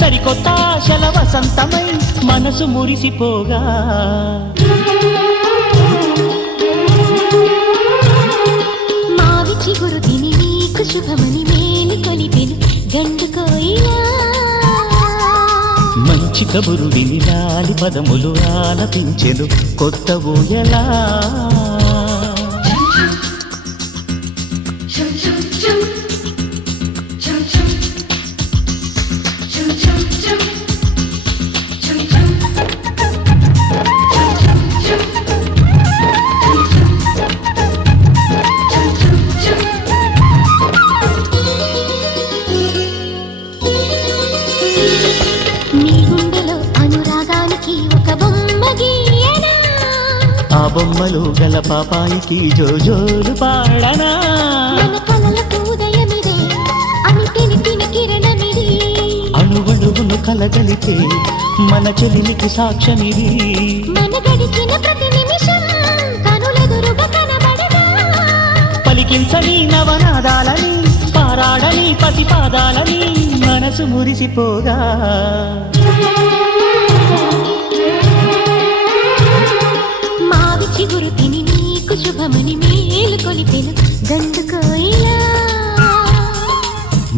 సరికొత్త ఆశల వసంతమై మనసు మురిసిపోగా మావి చిగురు తిని నీకు శుభమని మేలు కొలిపెను గండు కోయిలా మంచి కబురు విని లాలి పదములు ఆలపించెను కొత్త ఊయలా ఆ బొమ్మలు గల పాపాయికి జోజోలు పాడనా మన కలలకు ఉదయమిదే అనితిని తిని కిరణమిది అణువణువును కలగలితే మన చెలిమికి సాక్ష్యమిది మన గడిచిన ప్రతి నిమిషం కనులెదురుగా కనబడదా పలికించని నవనాదాలని పారాడని పసిపాదాలని మనసు మురిసిపోగా చిగురు తిని నీకు శుభమని మేలు కొలిపెను గండు కోయిలా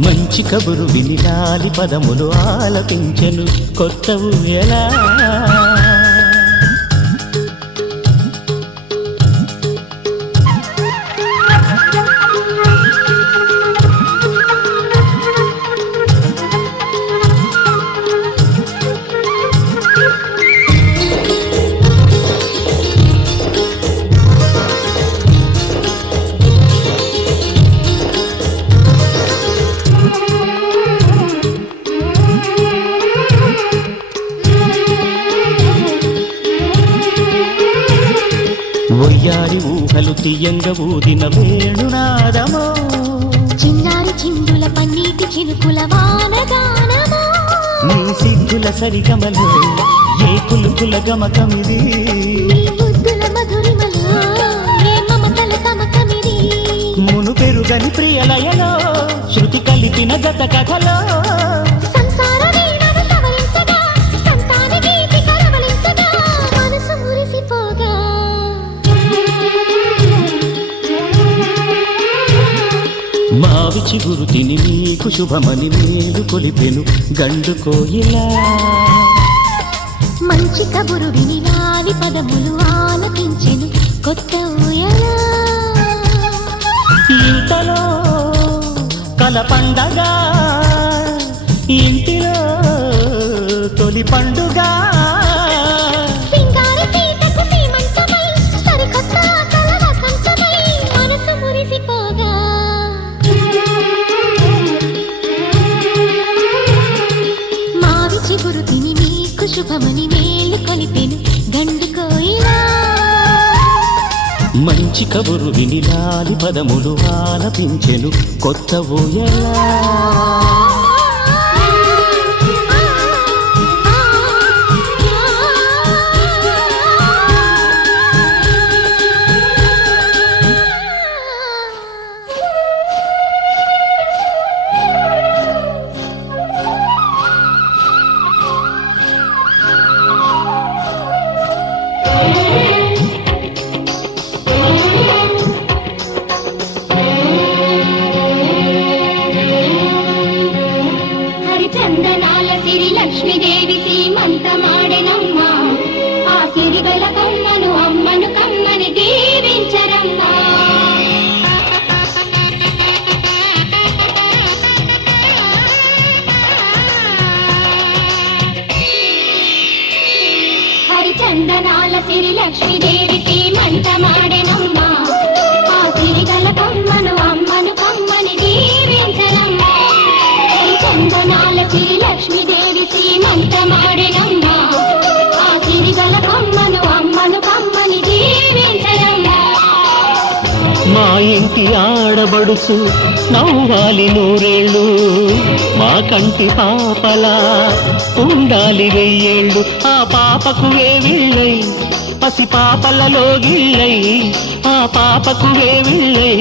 మంచి కబురు విని లాలి పదములు ఆలపించెను కొత్త ఊయలా ఒయ్యారి ఊహలు తీయంగా ఊదిన వేణునాదమో చిన్నారి చిందుల పన్నీటి చినుకుల వానగానమో నీ సిగ్గుల సరిగమలు ఏ కులుకుల గమకమిది నీ ముద్దుల మధురిమలో ఏ మమతల తమకమిది మును పెరుగని ప్రియలయలో శృతి కలిపిన గత కథలో సంసార వీణను సవరించగా సంతాన గీతి కరవలించగా మనసు మురిసిపోగా మావి చిగురు తిని నీకు శుభమని మేలు కొలిపెను గండు కోయిలా మంచి కబురు విని లాలి పదములు ఆలపించెను కొత్త ఊయలా ఇంతలో కల పండగ ఇంటిలో తొలి పండుగ సింగారి సీతకు సీమంతమై సరికొత్త ఆశల వసంతమై మనసు మురిసిపోగా మావి చిగురు తిని నీకు శుభమని మేలు కొలిపెను గండు కోయిలా మంచి కబురు విని లాలి పదములు ఆలపించెను కొత్త ఊయలా చందనాల సిరి లక్ష్మీదేవి సీమంతమాడెనమ్మా ఆ సిరిగల కమ్మను అమ్మను కమ్మని దీవించరమ్మా హరిచందనాల సిరి లక్ష్మీదేవి సీమంతమాడెనమ్మా ఆ సిరిగల కమ్మను అమ్మను కమ్మని దీవించరమ్మా చందనాల సిరి లక్ష్మీదేవి సీమంతమాడెనమ్మా ఆ సిరిగల కమ్మను అమ్మను కమ్మని దీవించరమ్మా మా ఇంటి ఆడబడుచు నవ్వాలి నూరేళ్ళు మా కంటి పాపలా ఉండాలి వెయ్యేళ్ళు ఆ పాపకు వేవిళ్ళై పసి పాపలలో గిళ్ళై ఆ పాపకు వేవిళ్ళై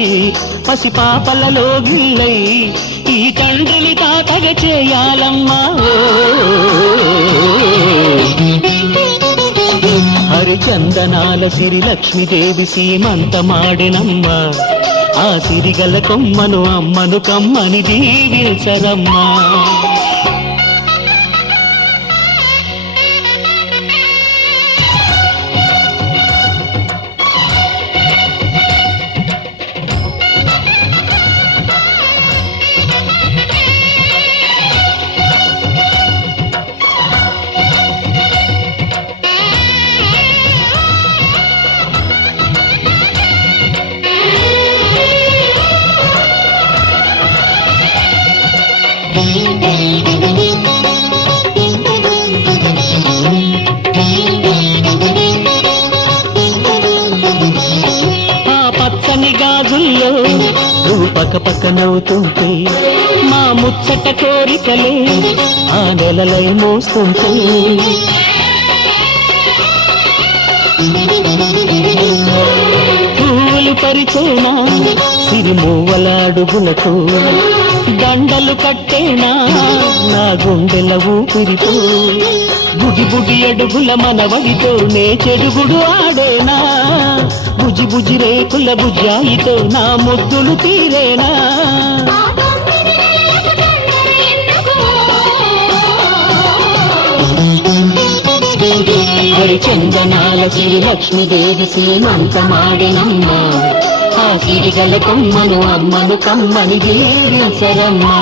పసి పాపలలో గిళ్ళై ఈ తండ్రిని తాతగ చేయాలమ్మా. చందనాల సిరి లక్ష్మీదేవి సీమంతమాడినమ్మ ఆ సిరిగల కొమ్మను అమ్మను కమ్మని దీవించరమ్మా గాజుల్లో నువ్వు పక్క పక్క నవ్వుతుంటే మా ముచ్చట కోరికలే ఆ నెలలై మోస్తుంటే పూలు పరిచేనా సిరిమూవల అడుగులకు దండలు కట్టేనా నా గుండెల ఊపిరితో బుడి బుడి అడుగుల మనవడితో నే చెడుగుడు ఆడేనా బుజి బుజి రేకుల బుజ్జాయితో నా ముద్దులు తీరేనా హరి చందనాల సిరి లక్ష్మీదేవి సీమంతమాడినమ్మ ఆ సిరిగల కొమ్మను అమ్మను కమ్మని దీవించరమ్మా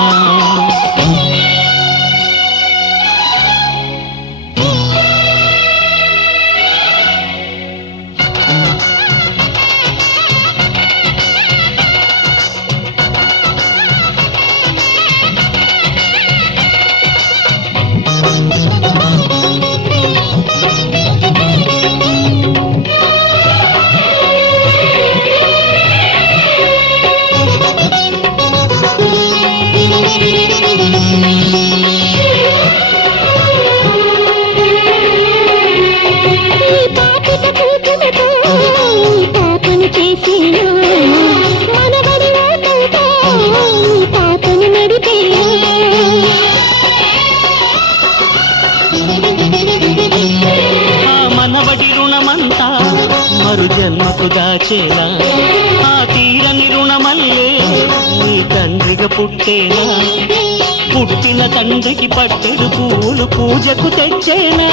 మనవడి రుణమంతా మరు జన్మకు దాచేనా ఆ తీరని రుణమల్లే నీ తండ్రిగా పుట్టేనా పుట్టిన తండ్రికి పట్టెడు పూలు పూజకు తెచ్చేనా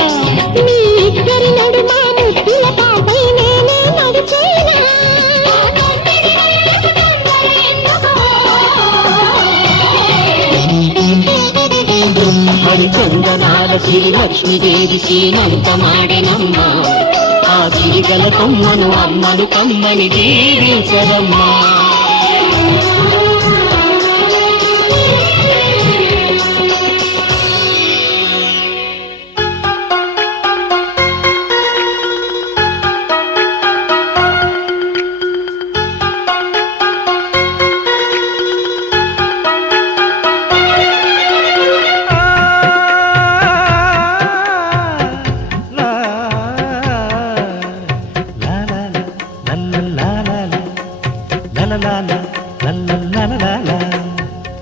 మీ ఇద్దరి నడుమ ముద్దుల పాపై నేనే నడిచేనా హరి చందనాల సిరి లక్ష్మీదేవి సీమంతమాడినమ్మ ఆ సిరిగల కొమ్మను అమ్మను కమ్మని దీవించరమ్మా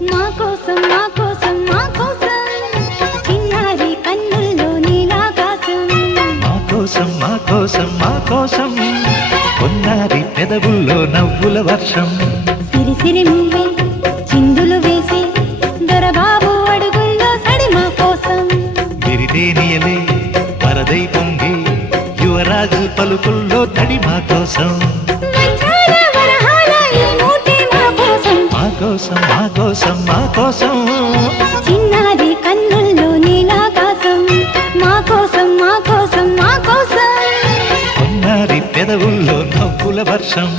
మా కోసం మా కోసం మా కోసం చిన్నారి కన్నుల్లో నీలాకాశం మా కోసం మా కోసం మా కోసం కొన్నారి పెదవుల్లో నవ్వుల వర్షం సిరి సిరి మువ్వే చిందులు వేసి దొరబాబు అడుగుల్లో సడి మా కోసం గిరిదేనియలే పరదై పొంగి యువరాజు పలుకుల్లో తడి మా కోసం మా కోసం మా కోసం చిన్నారి కన్నుల్లో నీలాకాశం మా కోసం మా కోసం మా కోసం కొన్నారి పెదవుల్లో నవ్వుల వర్షం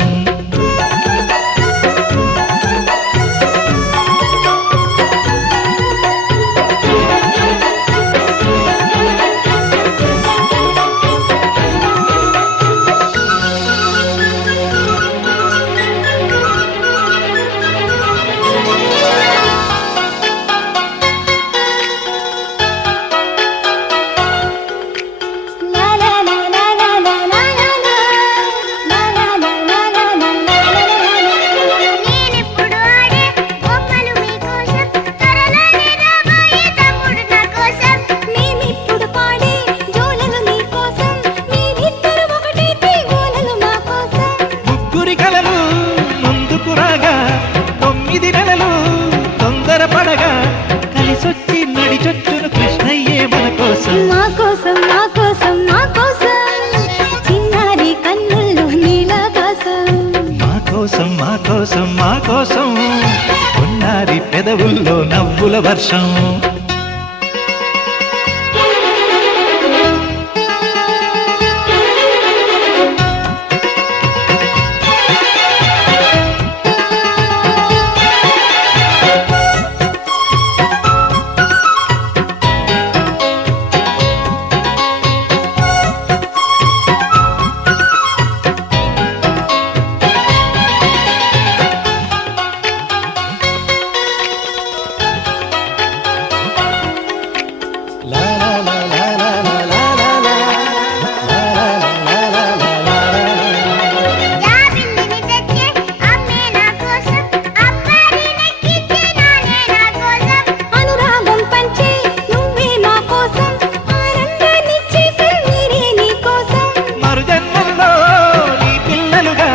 la la la la la la la la la la la la la కోసం మా కోసం మా కోసం మా కోసం చిన్నారి కన్నుల్లో నీలాకాశం మా కోసం మా కోసం మా కోసం ఉన్నారి పెదవుల్లో నవ్వుల వర్షం జాబిల్లిని తెచ్చే అమ్మే నా కోసం అబ్బారిని కిచ్చే నానే నా కోసం అనురాగం పంచే నువ్వే మా కోసం ఆనందాన్నిచ్చే కన్నీరే నీ కోసం మరు జన్మల్లో నీ పిల్లలుగా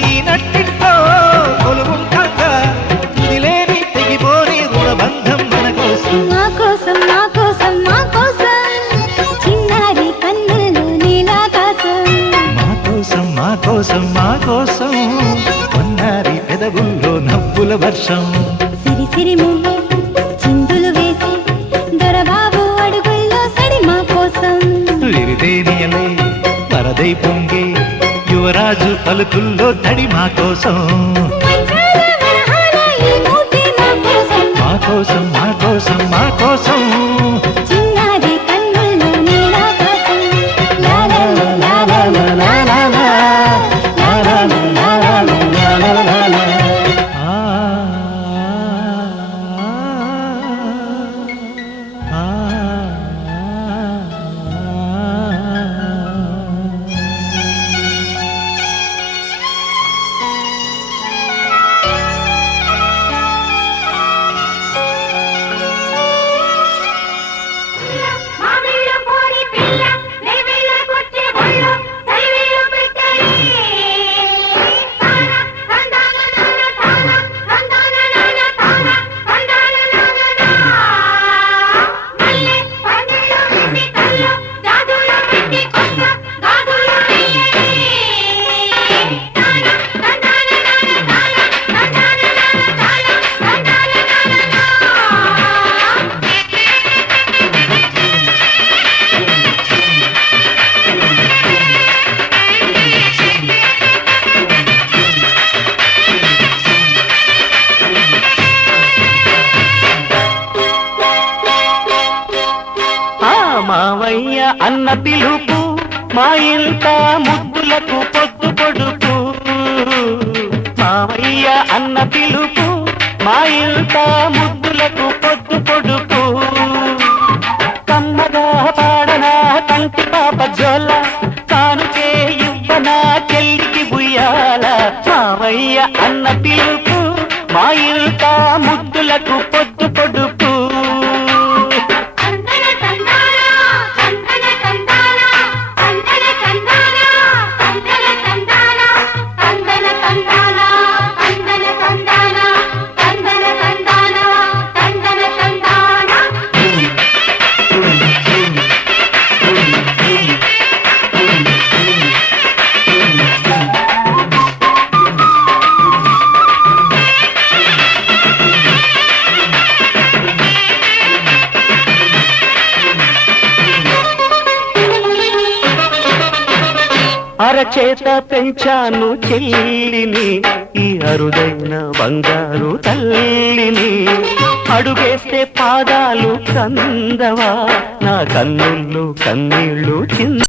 నీ నట్టింట్లో కొలువుంటాగా తుదిలేని తెగిపోని రుణబంధం మన కోసం మా కోసం మా కోసం మా కోసం చిన్నారి కన్నుల్లో నీలాకాశం మా కోసం మా కోసం మా కోసం ఉన్నారి పెదవుల్లో నవ్వుల వర్షం సిరి సిరి మువ్వే చిందులు వేసి దొరబాబు అడుగుల్లో సడి మా కోసం విరిదేనియలే వరదై పొంగే యువరాజు పలుకుల్లో తడి మా కోసం మంచాల వరహాల ఈ మూటే మా కోసం మా కోసం మా కోసం మా కోసం చిన్నారి కన్నుల్లో నీలాకాశం లా లా లా లా లా లా లా లా లా లా లా లా లా లా లా లా. ఆ, ఆ, ఆ, మామిళ్ళ పోరి పిల్ల నెవిళ్ళ కొచ్చే బొళ్ళ తైవిళ్ళ పెట్టాయి తాన తందాన నాన తాన తందాన నాన తాన తందాన నాన నా మల్లె పందిళ్ళ వేసి కళ్ళు జాదుల పెట్టి కొత్త గాజుల వెయ్యి తాన తందాన నాన తాన తందాన నాన తాన తందాన నాన నా ఆ మావయ్య అన్న పిలుపు మా ఇంట ముద్దులకు పొత్తు పొడుపు మావయ్య అన్న పిలుపు మా ఇంట ముద్దులకు పొత్తు పొడుపు కమ్మగా పాడనా కంటి పాప జోల కానుకే ఇవ్వనా చెల్లికి బుయ్యాల మావయ్య అన్న పిలుపు మా ఇంట ముద్దులకు పొత్తు పొడుపు తందన తందాన తందన తందాన తందన తందాన తందన తందాన తందన తందాన తందన తందాన తందన తందాన తందన తందాన అరచేత పెంచాను చెల్లిని ఈ అరుదైన బంగారు తల్లిని అడుగేస్తే పాదాలు కందవా నా కన్నుల్లో కన్నీళ్ళు చింద